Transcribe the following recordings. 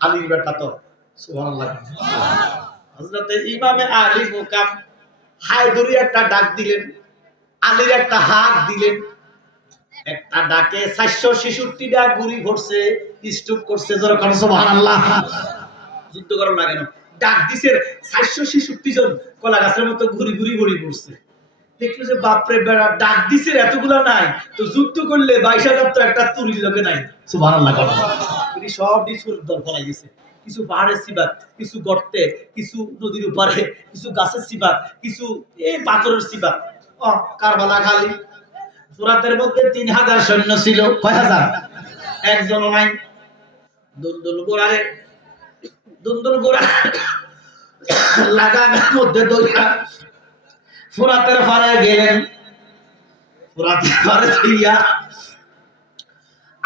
আলীর বেটা তো ইমামে আলী হায়দরি একটা ডাক দিলেন, আলীর একটা হাত দিলেন। একটা ডাকে চারশো গুড়ি ভরছে স্টুপ করছে যখন সুবহানাল্লাহ। যুদ্ধ করার লাগে না ডাক দিছে চারশো ছেষট্টি জন কলা গাছের মতো ঘুরি ঘুরি ঘুরি পড়ছে দেখল যে বাপরে বেড়া, ডাক দিছে এতগুলা নাই, তো যুদ্ধ করলে বাইশ হাজার তো একটা তুরির লোকে নাই। সুবহানাল্লাহ তিনি সব ডিসুর দল ফলাই গেছে কিছু পাহাড়ের সিবাত কিছু গর্তে, কিছু নদীর উপরে কিছু গাছের সিবাত কিছু এই পাথরের সিবাত ও কারবালা খালি। সুরাতের মধ্যে তিন হাজার সৈন্য ছিল, কয় হাজার? একজন নাই। দুন্দুল গোড়ারে দুন্দুল গোড়া লাগানোর মধ্যে দইয়া ফুরাতের পারে গেলেন। ফুরাতের দিয়া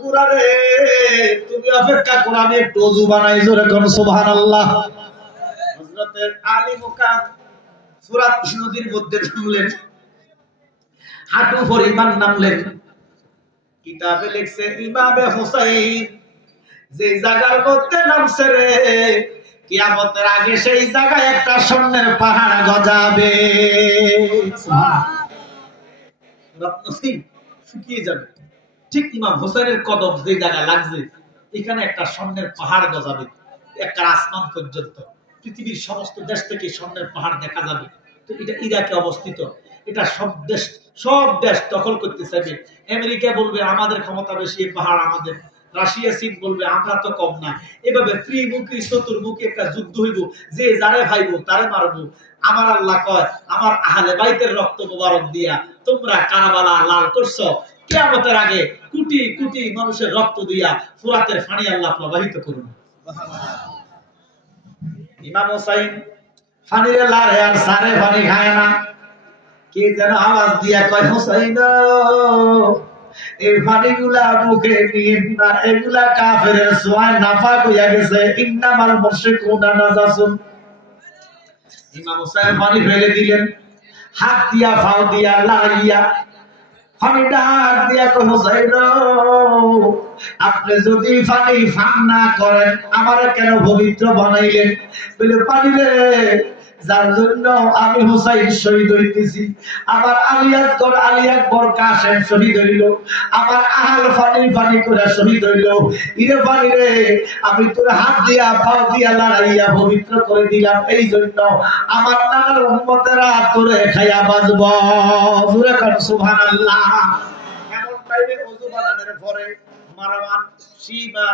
কুরারে তুমি অপেক্ষা করো আমি একটু অজু বানাই জোরে কোন সুবহানাল্লাহ। হযরতে আলী মুকাম সূরা নদীর মধ্যে নামলেন হাঁটু পরিমাণ নামলেন। কিতাবে লিখছে ইমামে হুসাইন যে জায়গার মধ্যে নামছে রে কিয়ামতের আগে সেই জায়গায় একটা স্বর্ণের পাহাড় গজাবে। রত্নসিং শুকিয়ে যাবে। ঠিক ইমাম হোসেনের কদম যে জায়গায় লাগছে, এখানে একটা স্বর্ণের পাহাড় গজাবে, একটা আসমান পর্যন্ত। পৃথিবীর সমস্ত দেশ থেকে স্বর্ণের পাহাড় দেখা যাবে। তো এটা ইরাকে অবস্থিত। এটা সব দেশ সব দেশ দখল করতে চাইবে। আমেরিকা বলবে, আমাদের ক্ষমতা বেশি পাহাড় আমাদের। রাশিয়া, চীন বলবে, আমরা তো কম না। এভাবে ত্রিমুখী, চতুর্মুখী একটা যুদ্ধ হইব। যে যারে ভাইবো, তারে মারবো। আমার আল্লাহ কয়, আমার আহলে বাইতের রক্ত মোবারক দিয়া তোমরা কারাবালা লাল করছ। কেয়ামতের আগে কোটি কোটি মানুষের রক্ত দিয়া ফুরাতের ফানি আল্লাহ প্রবাহিত করুন। ইমাম হোসাইন আর সারে খায় না। কে যেন আওয়াজ দিয়া কয়, হোসাইন, এই মুখে নিয়ে না। এগুলা গেছে। ইন্নামাল মুশরিকুনা নাজাসুন। ইমাম হোসেন পানি ফেলে দিলেন। হাত দিয়া ফাও দিয়া লাগাইয়া আমি ডাক দিয়া কহ যাইল আপনি যদি পানি ফান না করেন, আমার কেন পবিত্র বানাইলেন? বলে, পানি রে যার জন্য আমি হুসাইন শহীদ হইতেছি। আমার আলী আকবর আলী আকবর কাশেম শহীদ হইল। আমার আহাল ফানি ফানি করে শহীদ হইল। ইরে ফানি রে, আমি তোর হাত দিয়া, পাও দিয়া লড়াইয়া পবিত্র করে দিলাম। এই জন্য আমার নানার উম্মতেরা তোরে খাইয়া বাজব জুরে কান, সুবহানাল্লাহ। এমন টাইমে ওযু বানানোর পরে মারওয়ান শিবা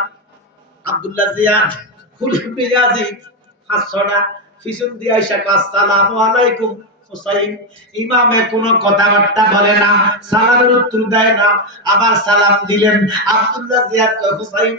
আব্দুল্লাহ জিয়াদ, খুলিফ ইয়াজিদ হাসনা পিছন দিয়ে আইসা কয় আসসালামু আলাইকুম। হুসাইন ইমামে কোনো কথাবার্তা বলে না, সালামের উত্তর দেয় না, আবার সালাম দিলেন। আব্দুল্লাহ জিয়াদ কয়, হুসাইন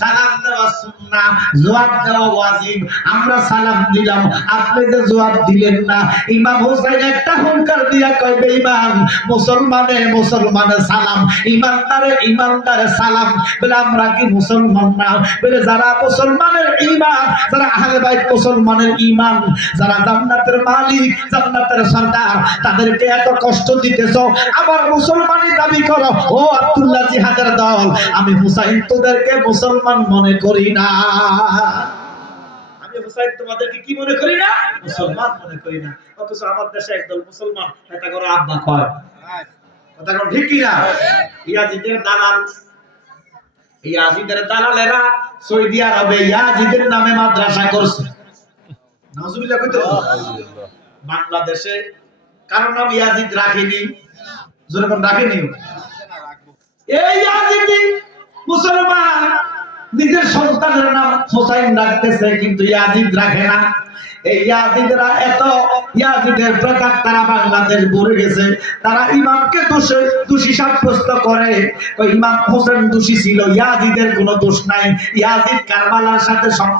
সালাম দেওয়া সুন্নাহ, জবাব দেওয়া ওয়াজিব। আমরা সালাম দিলাম, আপনি যে জবাব দিলেন না। ইমাম হুসাইন একটা হুঙ্কার দিয়া কয় বে ইমাম মুসলমানে মুসলমানে সালাম ইমানদারে ইমানদারে সালাম। বলে, আমরা কি মুসলমান না? বলে, যারা মুসলমানের ইমান যারা আহলে বাইত মুসলমানের ইমান যারা জান্নাতের মালিক জান্নাতের সর্দার, তাদেরকে এত কষ্ট দিতেছ, আবার মুসলমানি দাবি করো, ও আব্দুল্লাহ জিহাদের দল, আমি হুসাইন তোদেরকে মুসলমান মনে করি না। সৌদি আরবে ইয়াজিদের নামে মাদ্রাসা করছে। বাংলাদেশে কারণ নাম ইয়াজিদ রাখেনি? যেরকম রাখেনি এই ইয়াজিদি মুসলমান, নিজের সন্তানের নাম হোসাইন রাখতেছে কিন্তু ইয়াজিদ রাখে না। এই ইয়াজিদরা এত, ইয়াজিদের প্রকার তারা বাংলাদেশ ভরে গেছে। তারা ইমামকে দোষে, দোষী সাব্যস্ত করে। ইমাম হোসেন দোষী ছিল, ইয়াজিদের কোনো দোষ নাই। ইয়াজিদ কারবালার সাথে সম্পর্ক